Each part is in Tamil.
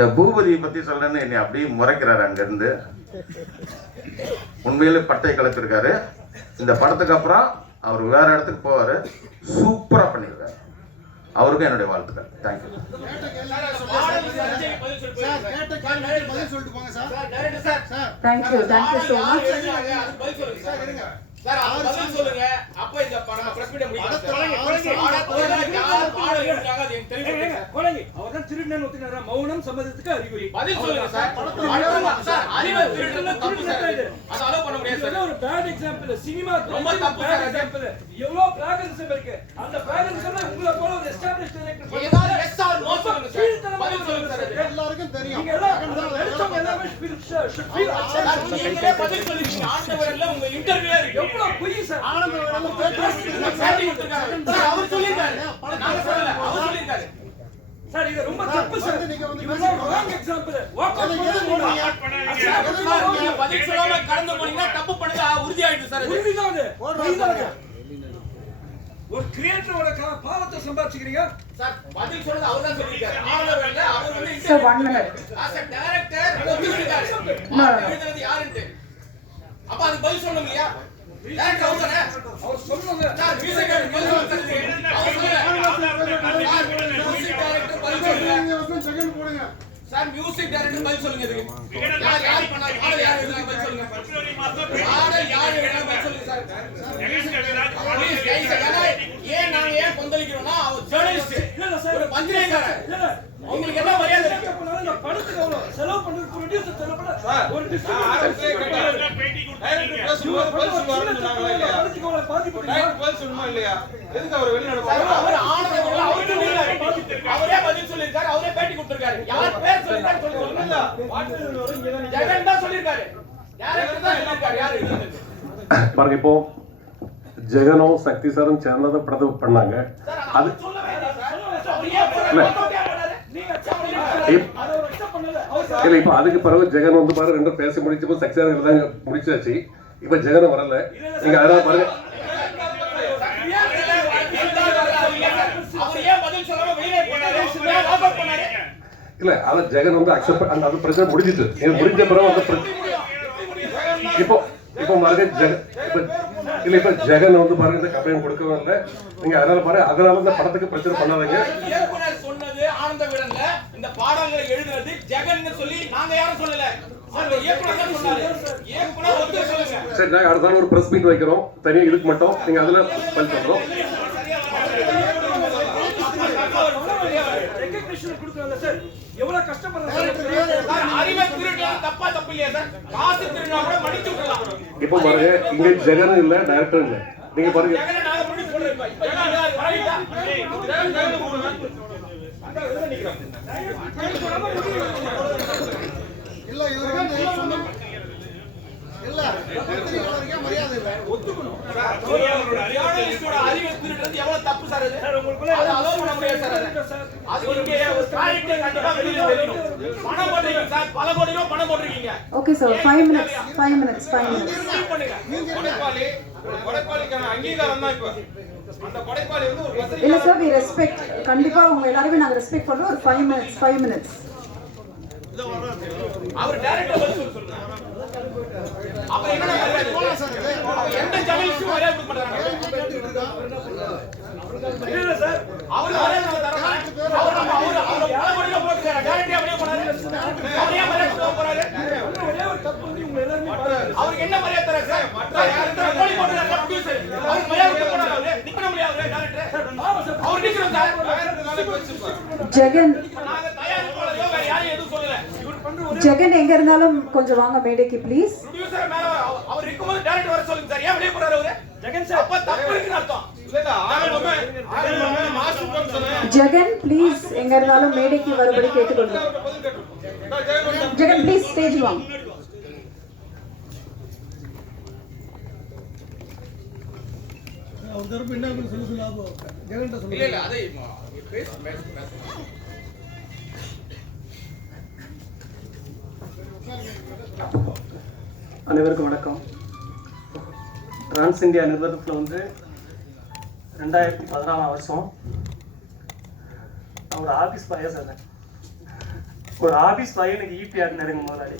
இந்த பூபதியை பத்தி சொல்றேன்னு என்னை அப்படியே முறைக்கிறாரு அங்கிருந்து. உண்மையிலே பட்டை கலக்கிருக்காரு இந்த படத்துக்கு அப்புறம் அவர் வேற இடத்துக்கு போவாரு. சூப்பரா பண்ணியிருக்காரு. அவருக்கும் என்னுடைய வாழ்த்துக்கள். தேங்க்யூ சார் கேட்ட கேள்விக்கு பதில் சொல்லிட்டு போங்க sir. Sir thank you thank you so much சொல்லுங்க. அப்ப இந்த படம் பிரஸ் மீட் அவர்தான் ஒத்துக்கினாரா? மௌனம் சம்மதத்துக்கு அறிகுறி. பதில் சொல்லுங்க சார். படத்துல சார் அறிவை திருடுறது தப்பு சார் அது அலோவ் பண்ண முடியாது சார். இதெல்லாம் ஒரு bad example. சினிமா ரொம்ப தப்பு சார் example. எவ்வளவு plagiarism இருக்கு. அந்த ல உங்களை போல ஒரு established director பதில் சொல்லுங்க. எல்லாருக்கும் தெரியும் நீங்க எல்லாம். நீங்களே பதில் சொல்லிருக்கீங்க ஆண்டவரல்ல உங்க இன்டர்வியூல இருக்கு எவ்வளவு பொய் சார். ஆனந்த விடலாம் பேட்டி கொடுத்துருக்காங்க. பேட்டி கொடுத்திருக்காரு. சார், அவர் சொல்லிருக்காரு நாங்க சொல்லல அவர் சொல்லிருக்காரு சார், இது ரொம்ப தப்பு சார். நீங்க வந்து பண்ணுங்க. பதில் சொல்லாம கடந்து போனீங்கன்னா தப்பு பண்ணது உறுதி ஆயிடுது சார் அது. உண்மைதான் அது. போடுறா பொய்தான் அது. சார். ஒரு கிரியேட்டரோட பாவத்தை சம்பாதிச்சுக்கிறீங்க சார், பதில் சொன்னது அவர்தான் சொல்லிருக்காரு. ஆண்டவரல்ல அவர் வந்து ஒத்துக்கிட்டாரு. No. எழுதுனது யாருன்ட்டு. அப்ப அதுக்கு பதில் சொல்லணும்? Director அவர்தானே? அவர் சொல்லுங்க சார், music director பதில் சொல்லுங்க. அவர். சார், director பதில் சொல்லுங்க. நீங்க வந்து செகண்ட் போடுங்க சார், music director பதில் சொல்லுங்க இதுக்கு. யார் யார் பண்ணா- பாடல் யார் எழுதுனாங்க பதில் சொல்லுங்க. பாடல் யார் எழுதுனாங்க பதில் சொல்லுங்க சார். Guys, ஏன்னா, ஏன் நாங்க ஏன் கொந்தளிக்கிறோம்னா, அவர் journalist. இல்ல, இல்ல, சார். ஒரு இல்ல. உங்களுக்கு என்ன மரியாதை இருக்கு? படத்துக்கு அவ்வளவு செலவு பண்ணது producer செலவு பண்ண ஒரு சின்ன அவர் ஆனந்தவர்கள் அவர் சொல்லிருக்காரு. அவரே பதில் சொல்லிருக்காரு அவரே பேட்டி கொடுத்திருக்காரு. யார் பேர் சொல்லிருக்காரு சொல்லி சொல்லுங்க ஜெகன் தான் சொல்லிருக்காரு டேரக்டர் தான் சொல்லிருக்காரு யார் எழுதுனது பாருங்க இப்போ ஜெகனும் சக்தி சாரும் சேர்ந்ததை படத்தை பண்ணாங்க. அது இல்லை இப்போ அதுக்கு பிறகு ஜெகன் வந்து பாரு ரெண்டும் பேசி முடிச்சப்போ சக்தி சார் முடிச்சாச்சு. இப்ப ஜெகன வரல. நீங்க அதனால பாருங்க. இல்ல அத ஜெகன் வந்து அக்செப்ட் அந்த அது பிரச்சனை முடிஞ்சிட்டு. இது முடிஞ்ச பிறகு அந்த இப்போ இப்போ பாருங்க ஜெகன் இப்போ இல்ல இப்ப ஜெகன் வந்து பாருங்க இந்த கம்ப்ளைண்ட் கொடுக்கவே இல்லை. நீங்க அதனால பாருங்க அதனால இந்த படத்துக்கு பிரச்சனை பண்ணாதீங்க. சொன்னது ஆனந்த விடன்ல இந்த பாடங்களை எழுதுறது ஜெகன் சொல்லி நாங்க யாரும் சொல்லல. இயக்குனர் சொன்னாரு. இயக்குனர் ஒருத்தர் சொல்லுங்க சரி நாங்க அடுத்த நாள் ஒரு பிரஸ் மீட் வைக்கிறோம். தனியா இதுக்கு மட்டும். நீங்க அதுல பதில் சார் எவ்வளவு கஷ்டப்படுறாங்க இப்போ பாருங்க இங்க ஜெகன் இல்ல டைரக்டர் இல்ல. நீங்க பாருங்க. நாங்க இல்ல பத்திரிகையாளருக்கே மரியாதை இல்ல. ஜேர்னலிஸ்டோட அறிவை திருடுறது எவ்வளவு தப்பு சார் அது? சார் உங்களுக்குள்ள அதை allow பண்ண முடியாது சார் அது. சார்? அது இங்கே ஒரு quality கண்டிப்பா வெளியில தெரியணும். பணம் போடுறீங்க சார். பல கோடி ரூபாய் பணம் போடுறீங்க okay sir five minutes five minutes பண்ணுங்க. அங்கீகாரம் தான் இப்ப. இல்ல சார் வி ரெஸ்பெக்ட் கண்டிப்பா உங்க எல்லாருமே நாங்க ரெஸ்பெக்ட் பண்றோம். ஒரு ஃபைவ் மினிட்ஸ் ஃபைவ் மினிட்ஸ் அவர் டைரக்டா பதில் சொல்லுங்க அப்புறம் என்ன அப்ப எந்த ஜர்னலிஸ்டும் மரியாதை கொடுக்க மாட்டாங்க இல்ல சார். அவர் மரியாதை தரணும் அவர் நம்ம அவர் அவர் பல கோடி ரூபாய் போட்டுக்காரு டைரக்டா அப்படியே போனாரு. அவர் ஏன் மரியாதை கொடுக்க போறாரு? இன்னும் ஒரே ஒரு தப்பு வந்து உங்க எல்லாருமே பாருங்க அவருக்கு என்ன மரியாதை தராரு சார்? சார், யார் இத்தனை கோடி போட்டுருக்காரு producer. அவருக்கு மரியாதை கொடுக்க போறாரு அவரு. நிக்க முடியாது டைரக்டர் அவர் நிக்கிறோம் சார். ஜெகன் நாங்க தயாரிப்பாளரையோ வேற யாரையும் எதுவும் சொல்லல இவர் பண்ற ஒரு ஜெகன் எங்க இருந்தாலும் கொஞ்சம் வாங்க மேடைக்கு ப்ளீஸ் அவர் அவர் இருக்கும்போது டைரக்டர் வர சொல்லுங்க சார் ஏன் வெளியே போறாரு அவரு? ஜெகன் சார் அப்ப தப்பு இருக்குன்னு அர்த்தம் இல்ல இல்ல ஜெகன் ப்ளீஸ் எங்க இருந்தாலும் மேடைக்கு வரும்படி கேட்டோம் ஜெகன் ப்ளீஸ் ஸ்டேஜ் வாங்க. அவர் தரப்பு என்ன சொல்லி சொல்லி ஜெகன்ட்ட இல்ல சொல்லுங்க. இல்ல அதை பேசு பேசு. அனைவருக்கும் வணக்கம். டிரான்ஸ் இந்தியா நிறுவனத்தில் வந்து ரெண்டாயிரத்தி பதினாலாம் வருஷம். நான் ஒரு ஆஃபீஸ் பாயாக சேர்ந்தேன் ஒரு ஆபீஸ் பாய் எனக்கு ஈபி ஆடினாருங்க முதலாளி.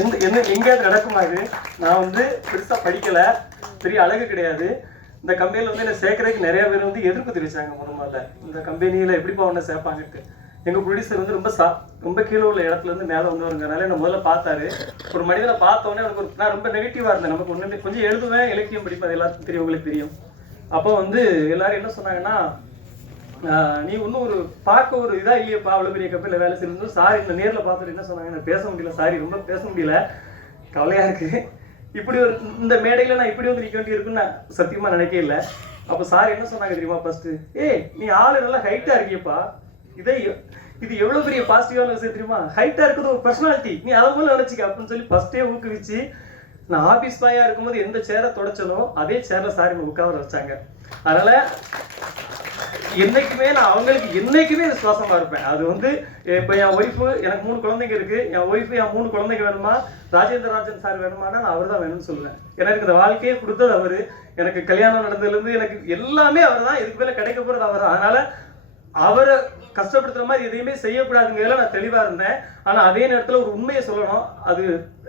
எந்த என்ன எங்கேயாவது நடக்குமா இது? நான் வந்து பெருசாக படிக்கல. பெரிய அழகு கிடையாது. இந்த கம்பெனியில் வந்து என்ன சேர்க்கறதுக்கு நிறைய பேர் வந்து எதிர்ப்பு தெரிவிச்சாங்க முதல்ல. இந்த கம்பெனியில் எப்படிப்பா உன்னை சேர்ப்பாங்கட்டு எங்க ப்ரொடியூசர் வந்து ரொம்ப சா ரொம்ப கீழே உள்ள இடத்துல இருந்து மேலே வந்தவருங்கிறனால என்ன முதல்ல பார்த்தாரு. ஒரு மனிதனை பார்த்த உடனே எனக்கு ஒரு நான் ரொம்ப நெகட்டிவாக இருந்தேன். நமக்கு ஒன்று கொஞ்சம் எழுதுவேன் இலக்கியம் படிப்பேன் அது எல்லாத்துக்கும் தெரியும் உங்களுக்கு தெரியும். அப்போ வந்து எல்லாரும் என்ன சொன்னாங்கன்னா நீ இன்னும் ஒரு பார்க்க ஒரு இதாக இல்லையப்பா அவ்வளோ பெரிய கப்பையில் வேலை செய்யணும் சாரி இந்த நேரில் பார்த்துட்டு என்ன சொன்னாங்க பேச முடியல சாரி ரொம்ப பேச முடியல. கவலையாக இருக்கு. இப்படி ஒரு இந்த மேடையில் நான் இப்படி வந்து நிற்க வேண்டி இருக்குன்னு நான் சத்தியமாக நினைக்கவே இல்லை. சார் என்ன சொன்னாங்க தெரியுமா ஃபஸ்ட்டு ஏய் நீ ஆள் நல்லா ஹைட்டாக இருக்கியப்பா. இதே இது எவ்வளவு பெரிய பாசிட்டிவான விஷயம் தெரியுமா? ஹைட்டா இருக்குது ஒரு பர்சனாலிட்டி நீ அதை போல நினைச்சுக்க அப்படின்னு சொல்லி ஃபர்ஸ்டே ஊக்குவிச்சு நான் ஆபீஸ் பாயா இருக்கும்போது எந்த சேரை தொடச்சனோ அதே சேர்ல சாரி உட்கார வச்சாங்க. அதனால என்னைக்குமே நான் அவங்களுக்கு என்னைக்குமே விசுவாசமா இருப்பேன். அது வந்து இப்போ என் ஒய்ஃபு எனக்கு மூணு குழந்தைங்க இருக்கு. என் ஒய்ஃபு என் மூணு குழந்தைங்க வேணுமா? ராஜேந்திர ராஜன் சார் வேணுமானா நான் அவர் தான் வேணும்னு சொல்லுவேன். எனக்கு இந்த வாழ்க்கையே கொடுத்தது அவரு. எனக்கு கல்யாணம் நடந்ததுலேருந்து எனக்கு எல்லாமே அவர் தான் இதுக்கு மேலே கிடைக்க போறது அவர் தான் அதனால அவரை கஷ்டப்படுத்துற மாதிரி எதையுமே செய்யக்கூடாதுங்கிறதுல நான் தெளிவா இருந்தேன். ஆனா அதே நேரத்துல ஒரு உண்மையை சொல்லணும். அது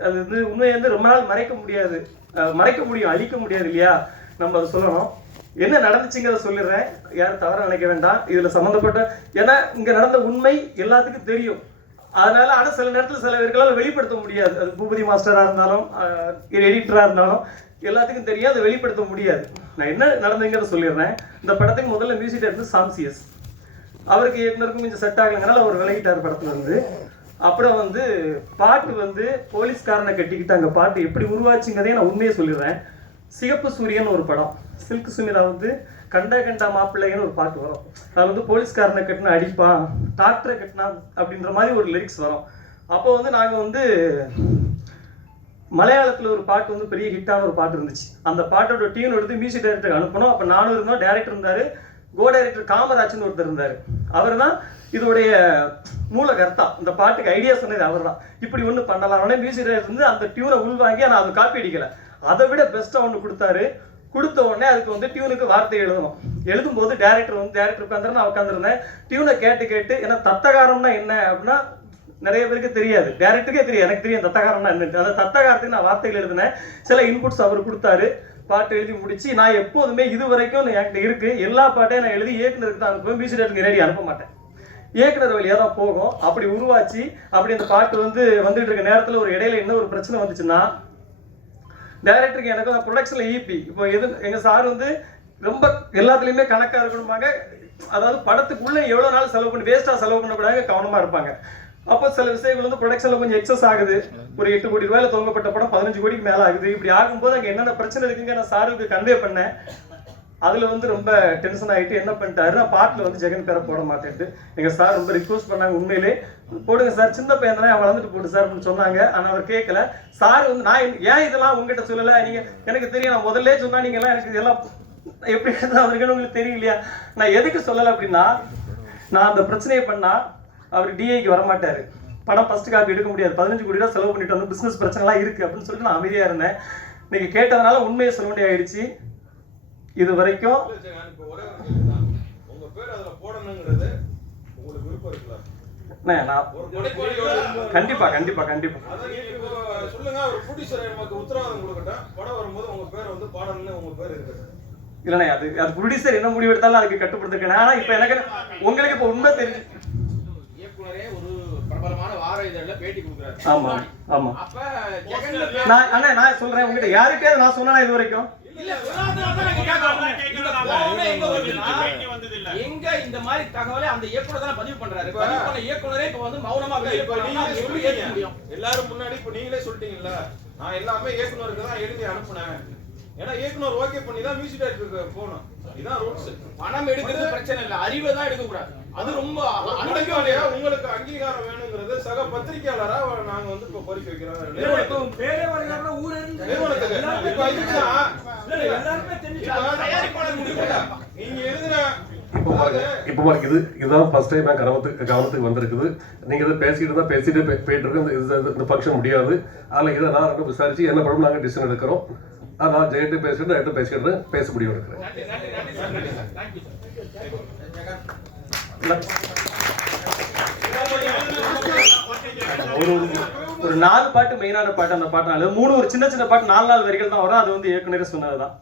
அது வந்து உண்மையை வந்து ரொம்ப நாள் மறைக்க முடியாது. மறைக்க முடியும் அழிக்க முடியாது இல்லையா? நம்ம அதை சொல்லணும். என்ன நடந்துச்சுங்கிறத சொல்லிடுறேன். யாரும் தவற நினைக்க வேண்டாம். இதுல சம்மந்தப்பட்ட ஏன்னா இங்க நடந்த உண்மை எல்லாத்துக்கும் தெரியும். அதனால ஆனா சில நேரத்துல சில பேர்களால் வெளிப்படுத்த முடியாது. அது பூபதி மாஸ்டரா இருந்தாலும் எடிட்டரா இருந்தாலும் எல்லாத்துக்கும் தெரியும். அதை வெளிப்படுத்த முடியாது. நான் என்ன நடந்துங்கிறத சொல்லிடுறேன். இந்த படத்துக்கு முதல்ல மியூசிக் இருந்து சாம்சியஸ். அவருக்கு இயக்குனருக்கும் கொஞ்சம் செட் ஆகலைங்கனால அவர் விலகிட்டார் படத்துல இருந்து. அப்புறம் வந்து பாட்டு வந்து போலீஸ்காரனை கட்டிக்கிட்டாங்க. பாட்டு எப்படி உருவாச்சுங்கிறதே நான் உண்மையை சொல்லிடுறேன். சிகப்பு சூரியன் ஒரு படம். சில்க் சுமிதா வந்து கண்ட கண்டா மாப்பிள்ளைன்னு ஒரு பாட்டு வரும். அதில் வந்து போலீஸ்காரனை கட்டினா அடிப்பான் டாக்டரை கட்டினா அப்படின்ற மாதிரி ஒரு லிரிக்ஸ் வரும். அப்போ வந்து நாங்கள் வந்து மலையாளத்தில் ஒரு பாட்டு வந்து பெரிய ஹிட்டான ஒரு பாட்டு இருந்துச்சு. அந்த பாட்டோட டியூன் எடுத்து மியூசிக் டைரக்டருக்கு அனுப்பணும். அப்போ நானும் இருந்தோம் டேரக்டர் இருந்தார். கோ டைரக்டர் காமராஜ்னு ஒருத்தர் இருந்தார். அவர் தான் இதோடைய மூலகர்த்தா. இந்த பாட்டுக்கு ஐடியா சொன்னது அவர் தான் இப்படி ஒன்று பண்ணலாம். உடனே மியூசிக் டைரக்டர் வந்து அந்த டியூனை உள்வாங்கி ஆனால் அது காப்பி அடிக்கல. அதை விட பெஸ்ட்டாக ஒன்று கொடுத்தாரு. கொடுத்த உடனே அதுக்கு வந்து டியூனுக்கு வார்த்தை எழுதணும். எழுதும்போது டேரக்டர் வந்து டேரக்டர் உட்காந்துரு நான் உட்காந்துருந்தேன் டியூனை கேட்டு கேட்டு ஏன்னா தத்தகாரம்னா என்ன அப்படின்னா நிறைய பேருக்கு தெரியாது. டேரக்டருக்கே தெரியும் எனக்கு தெரியும் தத்தகாரம்னா என்ன அந்த தத்தகாரத்துக்கு நான் வார்த்தைகள் எழுதினேன். சில இன்புட்ஸ் அவர் கொடுத்தாரு. பாட்டு எழுதி முடிச்சு நான் எப்போதுமே இது வரைக்கும் என்கிட்ட இருக்கு. எல்லா பாட்டையும் நான் எழுதி இயக்குனருக்கு தான் அனுப்புவேன். மியூசிக் நேரடி அனுப்ப மாட்டேன். இயக்குனர் வழியாக தான் போகும். அப்படி உருவாச்சு. அப்படி அந்த பாட்டு வந்து வந்துட்டு இருக்க நேரத்தில் ஒரு இடையில என்ன ஒரு பிரச்சனை வந்துச்சுன்னா டைரக்டருக்கு எனக்கு ப்ரொடக்ஷனில் ஈபி இப்போ எது எங்கள் சார் வந்து ரொம்ப எல்லாத்துலேயுமே கணக்காக இருக்கணுமாங்க அதாவது படத்துக்குள்ளே எவ்வளோ நாள் செலவு பண்ணி வேஸ்ட்டாக செலவு பண்ணக்கூடாது கவனமாக இருப்பாங்க. அப்போ சில விஷயங்கள் வந்து ப்ரொடக்ஷனில் கொஞ்சம் எக்ஸஸ் ஆகுது. ஒரு எட்டு கோடி ரூபாயில துவங்கப்பட்ட படம் பதினஞ்சு கோடிக்கு மேலே ஆகுது. இப்படி ஆகும்போது அங்கே என்னென்ன பிரச்சனை இருக்குங்க நான் சாருக்கு கன்வே பண்ணேன். அதில் வந்து ரொம்ப டென்ஷன் ஆகிட்டு என்ன பண்ணிட்டாரு நான் பாட்டில் வந்து ஜெகன் பேரை போட மாட்டேன்ட்டு. எங்கள் சார் ரொம்ப ரிக்வஸ்ட் பண்ணாங்க உண்மையிலே. போடுங்க சார் சின்ன பையன் தானே வளர்ந்துட்டு போட்டு சார் அப்படின்னு சொன்னாங்க. ஆனால் அவர் கேட்கல சார் வந்து நான் ஏன் இதெல்லாம் உங்ககிட்ட சொல்லலை? நீங்கள் எனக்கு தெரியும். நான் முதல்ல சொன்னா நீங்க எல்லாம் எனக்கு இதெல்லாம் எப்படி அவருக்கு உங்களுக்கு தெரியலையா? நான் எதுக்கு சொல்லலை அப்படின்னா நான் அந்த பிரச்சனையை பண்ணா அவர் டிஐக்கு வரமாட்டார். படம் ஃபஸ்ட் காப்பி எடுக்க முடியாது. பதினஞ்சு கோடி ரூபா செலவு பண்ணிட்டு வந்து பிஸ்னஸ் பிரச்சனைலாம் இருக்குது அப்படின்னு சொல்லிட்டு நான் அமைதியாக இருந்தேன். நீங்க கேட்டதுனால உண்மையை சொல்ல வேண்டிய ஆயிடுச்சு. இது வரைக்கும் பேர் போடணுங்கிறது விருப்பம் நான் கண்டிப்பா கண்டிப்பா கண்டிப்பா. சொல்லுங்க ஒரு ப்ரொடியூசர் நமக்கு உத்தரவாதம் கொடுக்கட்டும் படம் வரும்போது உங்க பேர் வந்து பாடணும்னு உங்க பேர் இருக்கு இல்லைண்ணே அது அது ப்ரொடியூசர் என்ன முடிவு எடுத்தாலும் அதுக்கு கட்டுப்படுத்திருக்கேன். ஆனா இப்ப எனக்கு உங்களுக்கு இப்ப உண்மை தெரிஞ்சு இயக்குனரே ஒரு பிரபலமான வார இதழ்ல பேட்டி கொடுக்குறாரு. ஆமா ஆமா. அப்ப நான் அண்ணா நான் சொல்றேன் உங்ககிட்ட யாருக்கே நான் சொன்னா இது வரைக்கும்? எங்க இந்த மாதிரி தகவலை அந்த இயக்குனர் தானே பதிவு பண்றாரு. பதிவு பண்ண இயக்குனரே இப்ப வந்து மௌனமா எல்லாரும் முன்னாடி இப்ப நீங்களே சொல்லிட்டீங்கல்ல. நான் எல்லாமே இயக்குனருக்கு தான் எழுதி அனுப்புனேன். ஏன்னா இயக்குனர் ஓகே பண்ணி தான் மியூசிக் டைரக்டருக்கு போகணும். இதான் ரூல்ஸ் பணம் எடுக்கிறது பிரச்சனை இல்ல. அறிவை தான் எடுக்க கூடாது அது ரொம்ப இல்லையா உங்களுக்கு அங்கீகாரம் வேணுங்கிறது சக பத்திரிகையாளரா நாங்க வந்து இப்ப கோரிக்கை வைக்கிறோம். பேரே வரையாம ஊரே நிறுவனத்துக்கு. இப்ப இதுதான் நீங்க எழுதின இப்போ பாருங்க. இது இதுதான் ஃபர்ஸ்ட் டைம் நான் கவனத்துக்கு கவனத்துக்கு வந்திருக்குது. நீங்க இதை பேசிட்டு தான் பேசிட்டு போய்- போயிட்டு இருக்கு. இந்த- ஃபங்க்ஷன் முடியாது. அதில் இதை நான் விசாரிச்சு என்ன படம் நாங்கள் டிசிஷன் எடுக்கிறோம். நான் ஜெயிட்டு பேசிட்டு எடுத்து பேசிட்டு பேச முடியும் இருக்கிறேன். ஒரு நாலு பாட்டு மெயினான பாட்டு அந்த பாட்டு நாலு மூணு ஒரு சின்ன சின்ன பாட்டு நாலு நாலு வரிகள் தான் வரும். அது வந்து ஏற்கனவே சொன்னதுதான்.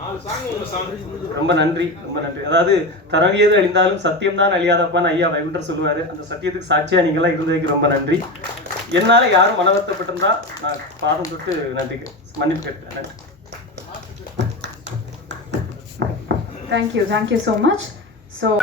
நாலு சாங் உங்க சாங் ரொம்ப நன்றி ரொம்ப நன்றி. அதாவது தரவியது அழிந்தாலும் சத்தியம் தான் அழியாதப்பான்னு ஐயா வைகுண்டர் சொல்லுவாரு. அந்த சத்தியத்துக்கு சாட்சியா நீங்களாம் இருந்ததுக்கு ரொம்ப நன்றி. என்னால யாரும் மனவர்த்தப்பட்டிருந்தா நான் பாடம் தொட்டு நன்றி மன்னிப்பு கேட்டேன் நன்றி. Thank you you, thank you so